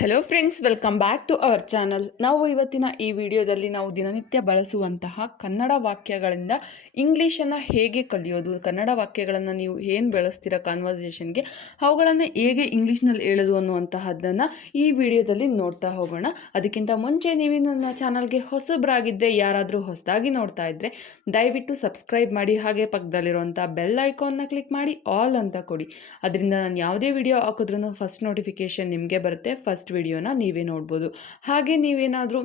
Hello friends, welcome back to our channel. ನಾವು ಇವತ್ತಿನ ಈ ವಿಡಿಯೋದಲ್ಲಿ ನಾವು ದಿನನಿತ್ಯ ಬಳಸುವಂತಹ ಕನ್ನಡ ವಾಕ್ಯಗಳಿಂದ ಇಂಗ್ಲೀಷನ್ನು ಹೇಗೆ ಕಲಿಯೋದು, ಕನ್ನಡ ವಾಕ್ಯಗಳನ್ನು ನೀವು ಏನು ಬಳಸ್ತೀರ ಕಾನ್ವರ್ಸೇಷನ್ಗೆ, ಅವುಗಳನ್ನು ಹೇಗೆ ಇಂಗ್ಲೀಷ್ನಲ್ಲಿ ಹೇಳೋದು ಅನ್ನುವಂತಹದ್ದನ್ನು ಈ ವಿಡಿಯೋದಲ್ಲಿ ನೋಡ್ತಾ ಹೋಗೋಣ. ಅದಕ್ಕಿಂತ ಮುಂಚೆ ನೀವು ನನ್ನ ಚಾನಲ್ಗೆ ಹೊಸಬ್ರಾಗಿದ್ದರೆ, ಯಾರಾದರೂ ಹೊಸದಾಗಿ ನೋಡ್ತಾ ಇದ್ದರೆ ದಯವಿಟ್ಟು ಸಬ್ಸ್ಕ್ರೈಬ್ ಮಾಡಿ, ಹಾಗೆ ಪಕ್ಕದಲ್ಲಿರುವಂಥ ಬೆಲ್ ಐಕಾನ್ನ ಕ್ಲಿಕ್ ಮಾಡಿ ಆಲ್ ಅಂತ ಕೊಡಿ. ಅದರಿಂದ ನಾನು ಯಾವುದೇ ವಿಡಿಯೋ ಹಾಕಿದ್ರೂ ಫಸ್ಟ್ ನೋಟಿಫಿಕೇಷನ್ ನಿಮಗೆ ಬರುತ್ತೆ. ಫಸ್ಟ್ ವಿಡಿಯೋನ ನೀವೇ ನೋಡ್ಬೋದು. ಹಾಗೆ ನೀವೇನಾದರೂ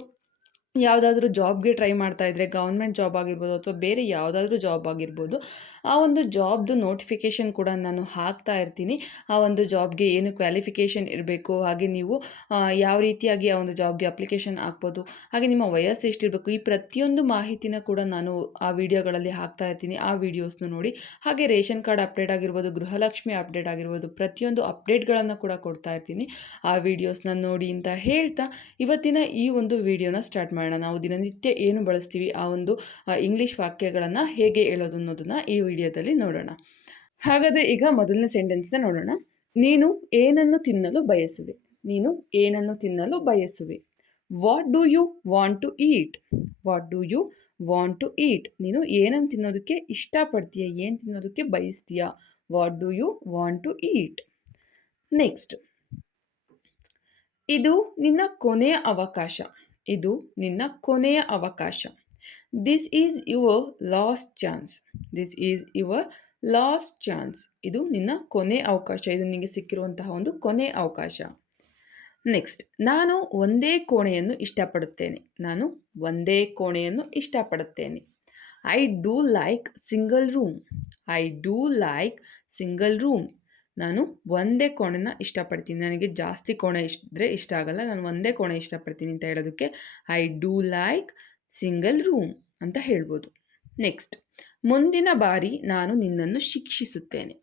ಯಾವುದಾದ್ರೂ ಜಾಬ್ಗೆ ಟ್ರೈ ಮಾಡ್ತಾ ಇದ್ದರೆ, ಗೌರ್ಮೆಂಟ್ ಜಾಬ್ ಆಗಿರ್ಬೋದು ಅಥವಾ ಬೇರೆ ಯಾವುದಾದ್ರೂ ಜಾಬ್ ಆಗಿರ್ಬೋದು, ಆ ಒಂದು ಜಾಬ್ದು ನೋಟಿಫಿಕೇಷನ್ ಕೂಡ ನಾನು ಹಾಕ್ತಾ ಇರ್ತೀನಿ. ಆ ಒಂದು ಜಾಬ್ಗೆ ಏನು ಕ್ವಾಲಿಫಿಕೇಷನ್ ಇರಬೇಕು, ಹಾಗೆ ನೀವು ಯಾವ ರೀತಿಯಾಗಿ ಆ ಒಂದು ಜಾಬ್ಗೆ ಅಪ್ಲಿಕೇಶನ್ ಹಾಕ್ಬೋದು, ಹಾಗೆ ನಿಮ್ಮ ವಯಸ್ಸು ಎಷ್ಟಿರಬೇಕು, ಈ ಪ್ರತಿಯೊಂದು ಮಾಹಿತಿನ ಕೂಡ ನಾನು ಆ ವಿಡಿಯೋಗಳಲ್ಲಿ ಹಾಕ್ತಾ ಇರ್ತೀನಿ. ಆ ವಿಡಿಯೋಸ್ನು ನೋಡಿ. ಹಾಗೆ ರೇಷನ್ ಕಾರ್ಡ್ ಅಪ್ಡೇಟ್ ಆಗಿರ್ಬೋದು, ಗೃಹಲಕ್ಷ್ಮಿ ಅಪ್ಡೇಟ್ ಆಗಿರ್ಬೋದು, ಪ್ರತಿಯೊಂದು ಅಪ್ಡೇಟ್ಗಳನ್ನು ಕೂಡ ಕೊಡ್ತಾ ಇರ್ತೀನಿ. ಆ ವಿಡಿಯೋಸ್ನ ನೋಡಿ ಅಂತ ಹೇಳ್ತಾ ಇವತ್ತಿನ ಈ ಒಂದು ವಿಡಿಯೋನ ಸ್ಟಾರ್ಟ್ ಮಾಡೋಣ. ನಾವು ದಿನನಿತ್ಯ ಏನು ಬಳಸ್ತೀವಿ, ಆ ಒಂದು ಇಂಗ್ಲೀಷ್ ವಾಕ್ಯಗಳನ್ನು ಹೇಗೆ ಹೇಳೋದು ಅನ್ನೋದನ್ನು ಈ ವಿಡಿಯೋದಲ್ಲಿ ನೋಡೋಣ. ಹಾಗಾದರೆ ಈಗ ಮೊದಲನೇ ಸೆಂಟೆನ್ಸ್ನ ನೋಡೋಣ. ನೀನು ಏನನ್ನು ತಿನ್ನಲು ಬಯಸುವೆ? ನೀನು ಏನನ್ನು ತಿನ್ನಲು ಬಯಸುವೆ? What do you want to eat? What do you want to eat? ನೀನು ಏನನ್ನು ತಿನ್ನೋದಕ್ಕೆ ಇಷ್ಟಪಡ್ತೀಯ, ಏನು ತಿನ್ನೋದಕ್ಕೆ ಬಯಸ್ತೀಯಾ? What do you want to eat? Next, ಇದು ನಿನ್ನ ಕೊನೆಯ ಅವಕಾಶ. ಇದು ನಿನ್ನ ಕೊನೆಯ ಅವಕಾಶ. This is your last chance. This is your last chance. ಇದು ನಿನ್ನ ಕೊನೆ ಅವಕಾಶ. ಇದು ನಿನಗೆ ಸಿಕ್ಕಿರುವಂತಹ ಒಂದು ಕೊನೆ ಅವಕಾಶ. ನೆಕ್ಸ್ಟ್, ನಾನು ಒಂದೇ ಕೋಣೆಯನ್ನು ಇಷ್ಟಪಡುತ್ತೇನೆ. ನಾನು ಒಂದೇ ಕೋಣೆಯನ್ನು ಇಷ್ಟಪಡುತ್ತೇನೆ. I do like single room. I do like single room. ನಾನು ಒಂದೇ ಕೋಣೆನ ಇಷ್ಟಪಡ್ತೀನಿ. ನನಗೆ ಜಾಸ್ತಿ ಕೋಣೆ ಇಷ್ಟ ಆಗಲ್ಲ. ನಾನು ಒಂದೇ ಕೋಣೆ ಇಷ್ಟಪಡ್ತೀನಿ ಅಂತ ಹೇಳೋದಕ್ಕೆ I do like single room ಅಂತ ಹೇಳ್ಬೋದು. ನೆಕ್ಸ್ಟ್, ಮುಂದಿನ ಬಾರಿ ನಾನು ನಿನ್ನನ್ನು ಶಿಕ್ಷಿಸುತ್ತೇನೆ.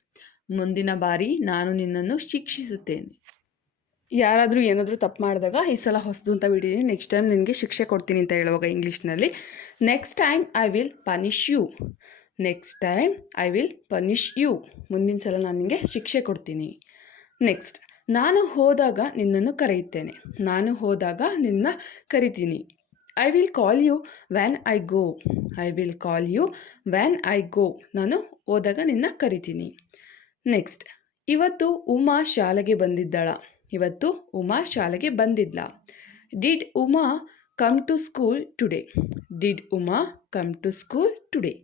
ಮುಂದಿನ ಬಾರಿ ನಾನು ನಿನ್ನನ್ನು ಶಿಕ್ಷಿಸುತ್ತೇನೆ. ಯಾರಾದರೂ ಏನಾದರೂ ತಪ್ಪು ಮಾಡಿದಾಗ ಈ ಸಲ ಹೊಸದು ಅಂತ ಬಿಟ್ಟಿದ್ದೀನಿ, ನೆಕ್ಸ್ಟ್ ಟೈಮ್ ನಿನಗೆ ಶಿಕ್ಷೆ ಕೊಡ್ತೀನಿ ಅಂತ ಹೇಳುವಾಗ ಇಂಗ್ಲೀಷ್ನಲ್ಲಿ next time I will punish you. Next time I will punish you. ಮುಂದಿನ ಸಲ ನಾನು ನಿನಗೆ ಶಿಕ್ಷೆ ಕೊಡ್ತೀನಿ. ನೆಕ್ಸ್ಟ್, ನಾನು ಹೋದಾಗ ನಿನ್ನನ್ನು ಕರೆಯುತ್ತೇನೆ. ನಾನು ಹೋದಾಗ ನಿನ್ನ ಕರಿತೀನಿ. I will call you when I go. I will call you when I go. ನಾನು ಹೋದಾಗ ನಿನ್ನ ಕರಿತೀನಿ. ನೆಕ್ಸ್ಟ್, ಇವತ್ತು ಉಮಾ ಶಾಲೆಗೆ ಬಂದಿದ್ದಾಳ. ಇವತ್ತು ಉಮಾ ಶಾಲೆಗೆ ಬಂದಿದ್ಲ. Did Uma come to school today. Did Uma come to school today.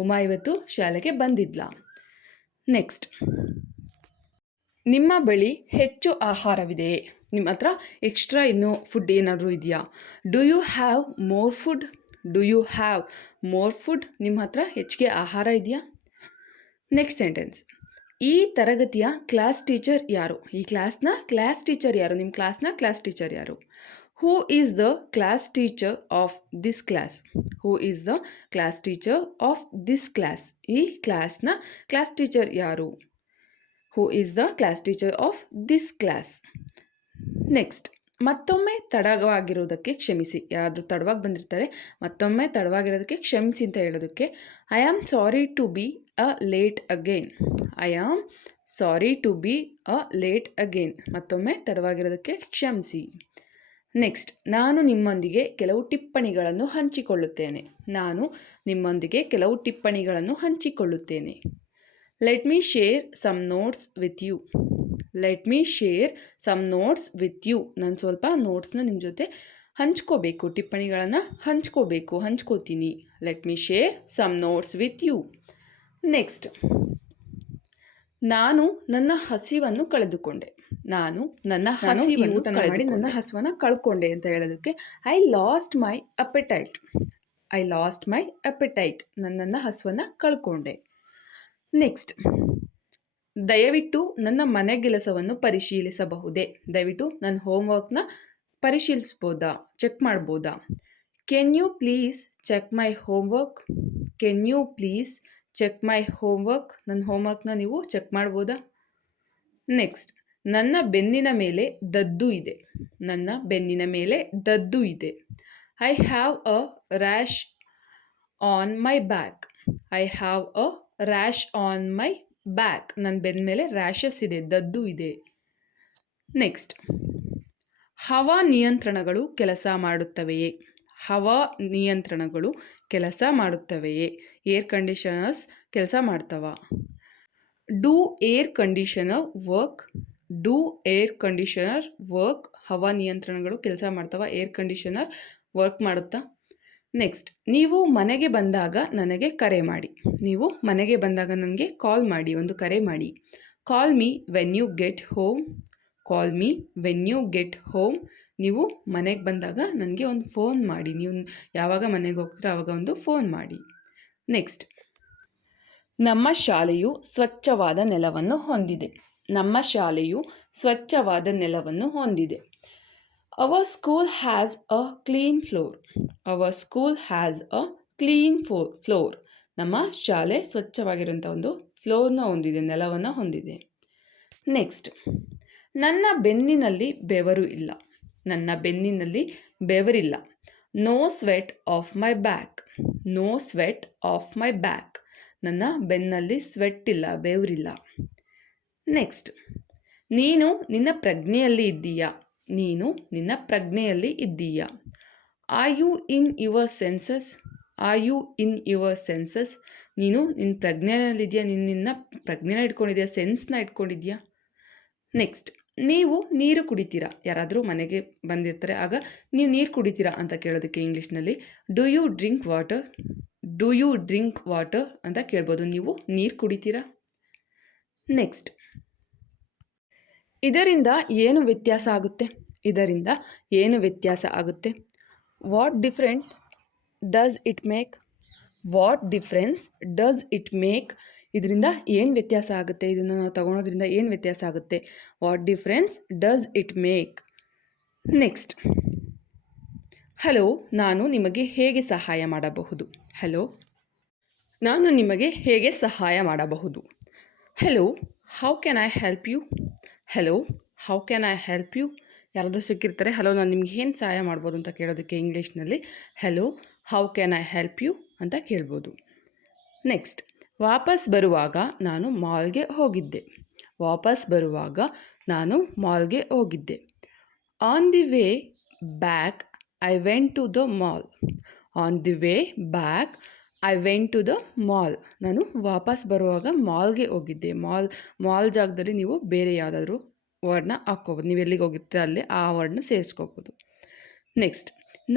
Uma ಇವತ್ತು ಶಾಲೆಗೆ ಬಂದಿದ್ಲ. ನೆಕ್ಸ್ಟ್, ನಿಮ್ಮ ಬಳಿ ಹೆಚ್ಚು ಆಹಾರವಿದೆಯೇ? ನಿಮ್ಮ ಹತ್ರ ಎಕ್ಸ್ಟ್ರಾ ಇನ್ನೂ ಫುಡ್ ಏನಾದರೂ ಇದೆಯಾ? Do you have more food? Do you have more food? ನಿಮ್ಮ ಹತ್ರ ಹೆಚ್ಚಿಗೆ ಆಹಾರ ಇದೆಯಾ? ನೆಕ್ಸ್ಟ್ ಸೆಂಟೆನ್ಸ್, ಈ ತರಗತಿಯ ಕ್ಲಾಸ್ ಟೀಚರ್ ಯಾರು? ಈ ಕ್ಲಾಸ್ನ ಕ್ಲಾಸ್ ಟೀಚರ್ ಯಾರು? ನಿಮ್ಮ ಕ್ಲಾಸ್ನ ಕ್ಲಾಸ್ ಟೀಚರ್ ಯಾರು? Who is the class teacher of this class? Who is the class teacher of this class? ಈ ಕ್ಲಾಸ್ನ ಕ್ಲಾಸ್ ಟೀಚರ್ ಯಾರು? Who is the class teacher of this class? Next, ಮತ್ತೊಮ್ಮೆ ತಡವಾಗಿರೋದಕ್ಕೆ ಕ್ಷಮಿಸಿ. ಯಾರಾದರೂ ತಡವಾಗಿ ಬಂದಿರ್ತಾರೆ, ಮತ್ತೊಮ್ಮೆ ತಡವಾಗಿರೋದಕ್ಕೆ ಕ್ಷಮಿಸಿ ಅಂತ ಹೇಳೋದಕ್ಕೆ I am sorry to be a late again. I am sorry to be a late again. ಮತ್ತೊಮ್ಮೆ ತಡವಾಗಿರೋದಕ್ಕೆ ಕ್ಷಮಿಸಿ. ನೆಕ್ಸ್ಟ್, ನಾನು ನಿಮ್ಮೊಂದಿಗೆ ಕೆಲವು ಟಿಪ್ಪಣಿಗಳನ್ನು ಹಂಚಿಕೊಳ್ಳುತ್ತೇನೆ. ನಾನು ನಿಮ್ಮೊಂದಿಗೆ ಕೆಲವು ಟಿಪ್ಪಣಿಗಳನ್ನು ಹಂಚಿಕೊಳ್ಳುತ್ತೇನೆ. Let me share some notes with you. Let me share some notes with you. ನಾನು ಸ್ವಲ್ಪ ನೋಟ್ಸ್ನ ನಿಮ್ಮ ಜೊತೆ ಹಂಚ್ಕೋಬೇಕು, ಟಿಪ್ಪಣಿಗಳನ್ನು ಹಂಚ್ಕೋತೀನಿ. Let me share some notes with you. Next, ನಾನು ನನ್ನ ಹಸಿವನ್ನು ಕಳೆದುಕೊಂಡೆ. ನಾನು ನನ್ನ ಹಸಿವನ್ನು ಕಳ್ಕೊಂಡೆ ಅಂತ ಹೇಳೋದಕ್ಕೆ I lost my appetite. I lost my appetite. ನನ್ನ ಹಸುವನ್ನು ಕಳ್ಕೊಂಡೆ. ನೆಕ್ಸ್ಟ್, ದಯವಿಟ್ಟು ನನ್ನ ಮನೆಗೆಲಸವನ್ನು ಪರಿಶೀಲಿಸಬಹುದೇ? ದಯವಿಟ್ಟು ನನ್ನ ಹೋಮ್ವರ್ಕ್ನ ಪರಿಶೀಲಿಸ್ಬೋದಾ, ಚೆಕ್ ಮಾಡ್ಬೋದಾ? Can you please check my homework? Can you please check my homework? ನನ್ನ ಹೋಮ್ವರ್ಕ್ನ ನೀವು ಚೆಕ್ ಮಾಡ್ಬೋದಾ? ನೆಕ್ಸ್ಟ್, ನನ್ನ ಬೆನ್ನಿನ ಮೇಲೆ ದದ್ದು ಇದೆ. ನನ್ನ ಬೆನ್ನಿನ ಮೇಲೆ ದದ್ದು ಇದೆ. I have a rash on my back. I have a rash on my back. ನನ್ನ ಬೆನ್ನ ಮೇಲೆ ರ್ಯಾಷಸ್ ಇದೆ, ದದ್ದು ಇದೆ. ನೆಕ್ಸ್ಟ್, ಹವಾ ನಿಯಂತ್ರಣಗಳು ಕೆಲಸ ಮಾಡುತ್ತವೆಯೇ? ಹವಾ ನಿಯಂತ್ರಣಗಳು ಕೆಲಸ ಮಾಡುತ್ತವೆಯೇ? ಏರ್ ಕಂಡೀಷನರ್ಸ್ ಕೆಲಸ ಮಾಡ್ತವ? Do air conditioner work? Do air conditioner work? ಹವಾ ನಿಯಂತ್ರಣಗಳು ಕೆಲಸ ಮಾಡ್ತವ? ಏರ್ ಕಂಡೀಷನರ್ ವರ್ಕ್ ಮಾಡುತ್ತಾ? ನೆಕ್ಸ್ಟ್, ನೀವು ಮನೆಗೆ ಬಂದಾಗ ನನಗೆ ಕರೆ ಮಾಡಿ. ನೀವು ಮನೆಗೆ ಬಂದಾಗ ನನಗೆ ಕಾಲ್ ಮಾಡಿ, ಒಂದು ಕರೆ ಮಾಡಿ. Call me when you get home. Call me when you get home. ನೀವು ಮನೆಗೆ ಬಂದಾಗ ನನಗೆ ಒಂದು ಫೋನ್ ಮಾಡಿ. ನೀವು ಯಾವಾಗ ಮನೆಗೆ ಹೋಗ್ತೀರೋ ಆವಾಗ ಒಂದು ಫೋನ್ ಮಾಡಿ. ನೆಕ್ಸ್ಟ್, ನಮ್ಮ ಶಾಲೆಯು ಸ್ವಚ್ಛವಾದ ನೆಲವನ್ನು ಹೊಂದಿದೆ. ನಮ್ಮ ಶಾಲೆಯು ಸ್ವಚ್ಛವಾದ ನೆಲವನ್ನು ಹೊಂದಿದೆ. Our school has a clean floor. Our school has a clean floor. ನಮ್ಮ ಶಾಲೆ ಸ್ವಚ್ಛವಾಗಿರುವಂಥ ಒಂದು ಫ್ಲೋರ್ನ ಹೊಂದಿದೆ, ನೆಲವನ್ನು ಹೊಂದಿದೆ. ನೆಕ್ಸ್ಟ್, ನನ್ನ ಬೆನ್ನಿನಲ್ಲಿ ಬೆವರು ಇಲ್ಲ. ನನ್ನ ಬೆನ್ನಿನಲ್ಲಿ ಬೆವರಿಲ್ಲ. No sweat off my back. No sweat off my back. ನನ್ನ ಬೆನ್ನಲ್ಲಿ ಸ್ವೆಟ್ ಇಲ್ಲ, ಬೆವರಿಲ್ಲ. ನೆಕ್ಸ್ಟ್, ನೀನು ನಿನ್ನ ಪ್ರಜ್ಞೆಯಲ್ಲಿ ಇದ್ದೀಯಾ? ನೀನು ನಿನ್ನ ಪ್ರಜ್ಞೆಯಲ್ಲಿ ಇದ್ದೀಯಾ? Are you in your senses? Are you in your senses? ನೀನು ನಿನ್ನ ಪ್ರಜ್ಞೆಯಲ್ಲಿದೆಯಾ? ನಿನ್ನ ಪ್ರಜ್ಞೆನ ಇಟ್ಕೊಂಡಿದ್ಯಾ? ಸೆನ್ಸ್ನ ಇಟ್ಕೊಂಡಿದ್ಯಾ? ನೆಕ್ಸ್ಟ್, ನೀವು ನೀರು ಕುಡಿತೀರಾ? ಯಾರಾದರೂ ಮನೆಗೆ ಬಂದಿರ್ತಾರೆ, ಆಗ ನೀವು ನೀರು ಕುಡಿತೀರಾ ಅಂತ ಕೇಳೋದಕ್ಕೆ ಇಂಗ್ಲೀಷ್ನಲ್ಲಿ do you drink water? Do you drink water ಅಂತ ಕೇಳ್ಬೋದು. ನೀವು ನೀರು ಕುಡಿತೀರಾ? ನೆಕ್ಸ್ಟ್, ಇದರಿಂದ ಏನು ವ್ಯತ್ಯಾಸ ಆಗುತ್ತೆ? ಇದರಿಂದ ಏನು ವ್ಯತ್ಯಾಸ ಆಗುತ್ತೆ? What difference does it make? What difference does it make? ಇದರಿಂದ ಏನು ವ್ಯತ್ಯಾಸ ಆಗುತ್ತೆ? ಇದನ್ನು ನಾವು ತಗೊಳೋದ್ರಿಂದ ಏನು ವ್ಯತ್ಯಾಸ ಆಗುತ್ತೆ? What difference does it make? Next, hello, ನಾನು ನಿಮಗೆ ಹೇಗೆ ಸಹಾಯ ಮಾಡಬಹುದು? ಹಲೋ, ನಾನು ನಿಮಗೆ ಹೇಗೆ ಸಹಾಯ ಮಾಡಬಹುದು? Hello, how can I help you? Hello, how can I help you? ಯಾರಾದರೂ ಸಿಕ್ಕಿರ್ತಾರೆ, ಹಲೋ ನಾನು ನಿಮ್ಗೆ ಏನು ಸಹಾಯ ಮಾಡ್ಬೋದು ಅಂತ ಕೇಳೋದಕ್ಕೆ ಇಂಗ್ಲೀಷ್ನಲ್ಲಿ hello, how can I help you ಅಂತ ಕೇಳ್ಬೋದು. ನೆಕ್ಸ್ಟ್, ವಾಪಸ್ ಬರುವಾಗ ನಾನು ಮಾಲ್ಗೆ ಹೋಗಿದ್ದೆ. ವಾಪಸ್ ಬರುವಾಗ ನಾನು ಮಾಲ್ಗೆ ಹೋಗಿದ್ದೆ. On the way back I went to the mall. On the way back I went to the mall. ನಾನು ವಾಪಸ್ ಬರುವಾಗ ಮಾಲ್ಗೆ ಹೋಗಿದ್ದೆ. ಮಾಲ್ ಜಾಗದಲ್ಲಿ ನೀವು ಬೇರೆ ಯಾವುದಾದ್ರೂ ವರ್ಡ್ನ ಹಾಕ್ಕೋಬೋದು. ನೀವು ಎಲ್ಲಿಗೆ ಹೋಗಿರ್ತೀರ ಅಲ್ಲಿ ಆ ವರ್ಡ್ನ ಸೇರಿಸ್ಕೋಬೋದು. ನೆಕ್ಸ್ಟ್,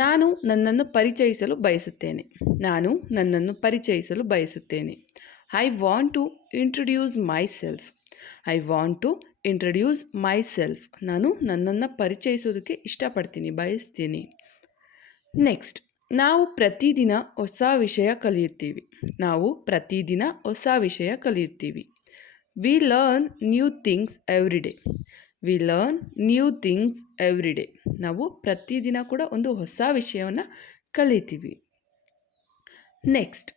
ನಾನು ನನ್ನನ್ನು ಪರಿಚಯಿಸಲು ಬಯಸುತ್ತೇನೆ. ನಾನು ನನ್ನನ್ನು ಪರಿಚಯಿಸಲು ಬಯಸುತ್ತೇನೆ. I want to introduce myself. I want to introduce myself. ನಾನು ನನ್ನನ್ನು ಪರಿಚಯಿಸೋದಕ್ಕೆ ಇಷ್ಟಪಡ್ತೀನಿ, ಬಯಸ್ತೀನಿ. ನೆಕ್ಸ್ಟ್, ನಾವು ಪ್ರತಿದಿನ ಹೊಸ ವಿಷಯ ಕಲಿಯುತ್ತೀವಿ. ನಾವು ಪ್ರತಿದಿನ ಹೊಸ ವಿಷಯ ಕಲಿಯುತ್ತೀವಿ. We learn new things every day. We learn new things every day. ನಾವು ಪ್ರತಿದಿನ ಕೂಡ ಒಂದು ಹೊಸ ವಿಷಯವನ್ನು ಕಲಿತೀವಿ. ನೆಕ್ಸ್ಟ್,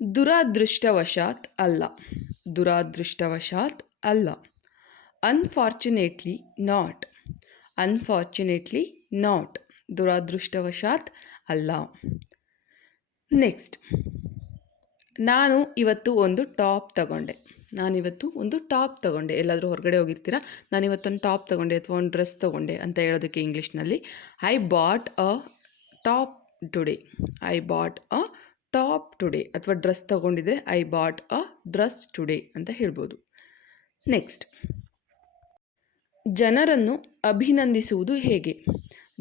ದುರಾದೃಷ್ಟವಶಾತ್ ಅಲ್ಲ. ದುರಾದೃಷ್ಟವಶಾತ್ ಅಲ್ಲ. Unfortunately not. Unfortunately not. ದುರಾದೃಷ್ಟವಶಾತ್ ಅಲ್ಲ. ನೆಕ್ಸ್ಟ್, ನಾನು ಇವತ್ತು ಒಂದು ಟಾಪ್ ತಗೊಂಡೆ. ನಾನಿವತ್ತು ಒಂದು ಟಾಪ್ ತಗೊಂಡೆ. ಎಲ್ಲಾದರೂ ಹೊರಗಡೆ ಹೋಗಿರ್ತೀರಾ, ನಾನಿವತ್ತೊಂದು ಟಾಪ್ ತಗೊಂಡೆ ಅಥವಾ ಒಂದು ಡ್ರೆಸ್ ತಗೊಂಡೆ ಅಂತ ಹೇಳೋದಕ್ಕೆ ಇಂಗ್ಲೀಷ್ನಲ್ಲಿ I bought a top today. I bought a top today. ಅಥವಾ ಡ್ರೆಸ್ ತಗೊಂಡಿದ್ರೆ I bought a dress today ಅಂತ ಹೇಳ್ಬೋದು. ನೆಕ್ಸ್ಟ್, ಜನರನ್ನು ಅಭಿನಂದಿಸುವುದು ಹೇಗೆ?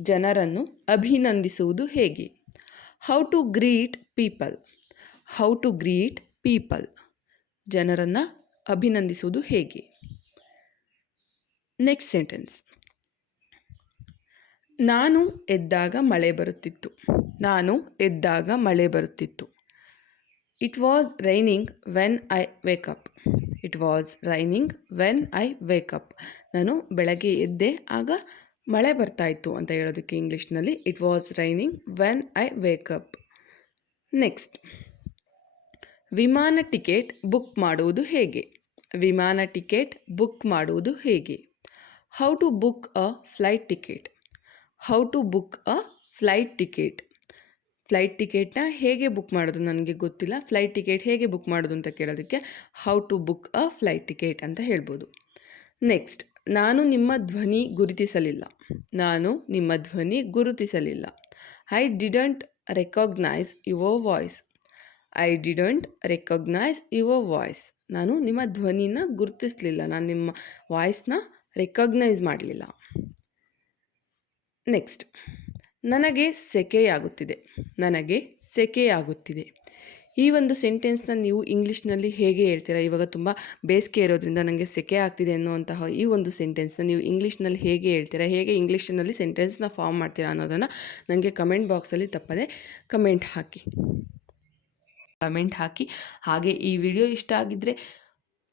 ಜನರನ್ನು ಅಭಿನಂದಿಸುವುದು ಹೇಗೆ? How to greet people. How to greet people. ಜನರನ್ನು ಅಭಿನಂದಿಸುವುದು ಹೇಗೆ? ನೆಕ್ಸ್ಟ್ ಸೆಂಟೆನ್ಸ್, ನಾನು ಎದ್ದಾಗ ಮಳೆ ಬರುತ್ತಿತ್ತು. ನಾನು ಎದ್ದಾಗ ಮಳೆ ಬರುತ್ತಿತ್ತು. It was raining when I wake up. It was raining when I wake up. ನಾನು ಬೆಳಗ್ಗೆ ಎದ್ದೆ, ಆಗ ಮಳೆ ಬರ್ತಾಯಿತ್ತು ಅಂತ ಹೇಳೋದಕ್ಕೆ ಇಂಗ್ಲೀಷ್ನಲ್ಲಿ it was raining when I wake up. Next, ವಿಮಾನ ಟಿಕೆಟ್ ಬುಕ್ ಮಾಡುವುದು ಹೇಗೆ? ವಿಮಾನ ಟಿಕೆಟ್ ಬುಕ್ ಮಾಡುವುದು ಹೇಗೆ? How to book a flight ticket. How to book a flight ticket. Flight ಟಿಕೆಟ್ನ ಹೇಗೆ ಬುಕ್ ಮಾಡೋದು ನನಗೆ ಗೊತ್ತಿಲ್ಲ. ಫ್ಲೈಟ್ ಟಿಕೆಟ್ ಹೇಗೆ ಬುಕ್ ಮಾಡೋದು ಅಂತ ಕೇಳೋದಕ್ಕೆ how to book a flight ticket ಅಂತ ಹೇಳ್ಬೋದು. ನೆಕ್ಸ್ಟ್, ನಾನು ನಿಮ್ಮ ಧ್ವನಿ ಗುರುತಿಸಲಿಲ್ಲ. ನಾನು ನಿಮ್ಮ ಧ್ವನಿ ಗುರುತಿಸಲಿಲ್ಲ. I didn't recognise your voice. I didn't recognise your voice. ನಾನು ನಿಮ್ಮ ಧ್ವನಿನ ಗುರುತಿಸಲಿಲ್ಲ. ನಾನು ನಿಮ್ಮ ವಾಯ್ಸ್ನ ರೆಕಾಗ್ನೈಸ್ ಮಾಡಲಿಲ್ಲ. ನೆಕ್ಸ್ಟ್, ನನಗೆ ಸೆಕೆಯಾಗುತ್ತಿದೆ. ನನಗೆ ಸೆಕೆಯಾಗುತ್ತಿದೆ. ಈ ಒಂದು ಸೆಂಟೆನ್ಸ್ನ ನೀವು ಇಂಗ್ಲೀಷ್ನಲ್ಲಿ ಹೇಗೆ ಹೇಳ್ತೀರಾ? ಇವಾಗ ತುಂಬ ಬೇಸಿಗೆ ಇರೋದ್ರಿಂದ ನನಗೆ ಸೆಕೆ ಆಗ್ತಿದೆ ಅನ್ನುವಂತಹ ಈ ಒಂದು ಸೆಂಟೆನ್ಸ್ನ ನೀವು ಇಂಗ್ಲೀಷ್ನಲ್ಲಿ ಹೇಗೆ ಹೇಳ್ತೀರಾ? ಹೇಗೆ ಇಂಗ್ಲೀಷ್ನಲ್ಲಿ ಸೆಂಟೆನ್ಸ್ನ ಫಾರ್ಮ್ ಮಾಡ್ತೀರಾ ಅನ್ನೋದನ್ನು ನನಗೆ ಕಮೆಂಟ್ ಬಾಕ್ಸಲ್ಲಿ ತಪ್ಪದೆ ಕಮೆಂಟ್ ಹಾಕಿ. ಹಾಗೆ ಈ ವಿಡಿಯೋ ಇಷ್ಟ ಆಗಿದ್ದರೆ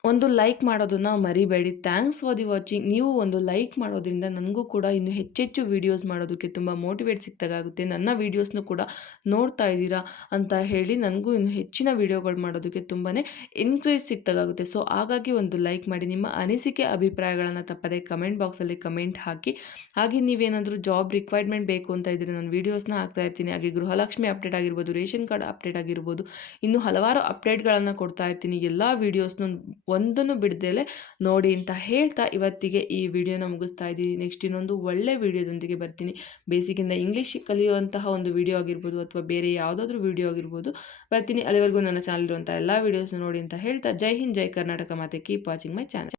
ಒಂದು ಲೈಕ್ ಮಾಡೋದನ್ನು ಮರಿಬೇಡಿ. Thanks for the watching. ನೀವು ಒಂದು ಲೈಕ್ ಮಾಡೋದ್ರಿಂದ ನನಗೂ ಕೂಡ ಇನ್ನು ಹೆಚ್ಚೆಚ್ಚು ವೀಡಿಯೋಸ್ ಮಾಡೋದಕ್ಕೆ ತುಂಬ ಮೋಟಿವೇಟ್ ಸಿಕ್ತಾಗುತ್ತೆ. ನನ್ನ ವೀಡಿಯೋಸ್ನು ಕೂಡ ನೋಡ್ತಾ ಇದ್ದೀರಾ ಅಂತ ಹೇಳಿ ನನಗೂ ಇನ್ನು ಹೆಚ್ಚಿನ ವೀಡಿಯೋಗಳು ಮಾಡೋದಕ್ಕೆ ತುಂಬಾ ಎನ್ಕರೇಜ್ ಸಿಕ್ತಾಗುತ್ತೆ. ಸೊ ಹಾಗಾಗಿ ಒಂದು ಲೈಕ್ ಮಾಡಿ. ನಿಮ್ಮ ಅನಿಸಿಕೆ ಅಭಿಪ್ರಾಯಗಳನ್ನು ತಪ್ಪದೆ ಕಮೆಂಟ್ ಬಾಕ್ಸಲ್ಲಿ ಕಮೆಂಟ್ ಹಾಕಿ. ಹಾಗೆ ನೀವೇನಾದರೂ ಜಾಬ್ ರಿಕ್ವೈರ್ಮೆಂಟ್ ಬೇಕು ಅಂತ ಇದ್ದರೆ ನಾನು ವೀಡಿಯೋಸ್ನ ಹಾಕ್ತಾ ಇರ್ತೀನಿ. ಹಾಗೆ ಗೃಹಲಕ್ಷ್ಮಿ ಅಪ್ಡೇಟ್ ಆಗಿರ್ಬೋದು, ರೇಷನ್ ಕಾರ್ಡ್ ಅಪ್ಡೇಟ್ ಆಗಿರ್ಬೋದು, ಇನ್ನು ಹಲವಾರು ಅಪ್ಡೇಟ್ಗಳನ್ನು ಕೊಡ್ತಾ ಇರ್ತೀನಿ. ಎಲ್ಲ ವೀಡಿಯೋಸ್ನು ಒಂದನ್ನು ಬಿಡದೆಲೆ ನೋಡಿ ಅಂತ ಹೇಳ್ತಾ ಇವತ್ತಿಗೆ ಈ ವಿಡಿಯೋನ ಮುಗಿಸ್ತಾ ಇದ್ದೀನಿ. ನೆಕ್ಸ್ಟ್ ಇನ್ನೊಂದು ಒಳ್ಳೆ ವಿಡಿಯೋದೊಂದಿಗೆ ಬರ್ತೀನಿ. ಬೇಸಿಕ್ಕಿಂದ ಇಂಗ್ಲೀಷ್ ಕಲಿಯುವಂತಹ ಒಂದು ವಿಡಿಯೋ ಆಗಿರ್ಬೋದು ಅಥವಾ ಬೇರೆ ಯಾವುದಾದ್ರೂ ವಿಡಿಯೋ ಆಗಿರ್ಬೋದು ಬರ್ತೀನಿ. ಅಲ್ಲಿವರೆಗೂ ನನ್ನ ಚಾನಲ್ ಇರುವಂಥ ಎಲ್ಲ ವೀಡಿಯೋಸ್ ನೋಡಿ ಅಂತ ಹೇಳ್ತಾ ಜೈ ಹಿಂದ್, ಜೈ ಕರ್ನಾಟಕ ಮಾತೆ. Keep watching my channel.